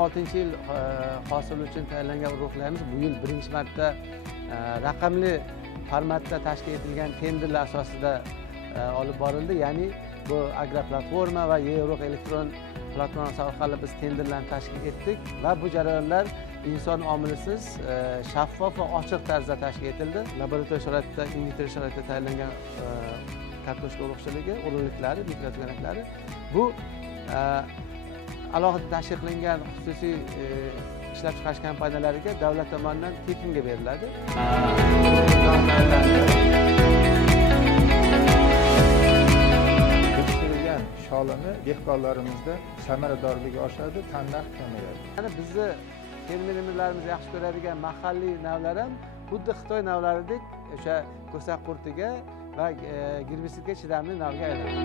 26-yil hosili uchun tayyorlangan urug'larimiz bu yil birinchi marta raqamli formatda tashkil etilgan tenderlar asosida olib borildi. Ya'ni bu agroplatforma va Yevrux elektron platformasi orqali biz tenderlarni tashkil etdik va bu jarayonlar inson omilisiz, shaffof va ochiq tarzda tashkil etildi. Laboratoriya sharoitida, in vitro sharoitda tayyorlangan kartoshka urug'chiligi, urug'liklari, mikrotuganaklari bu alohida tashkil qilingan xususiy ishlab chiqarish kompaniyalariga davlat tomonidan tekinga beriladi. Yetishtirilgan sholini dehqonlarimizda samaradorligi oshadi, tannarx kamayadi. Yana bizni fermerlarimiz yaxshi ko'radigan mahalliy navlar ham xuddi Xitoy navlaridek o'sha ko'sak qurtiga va gerbisidga chidamli navga aylanadi.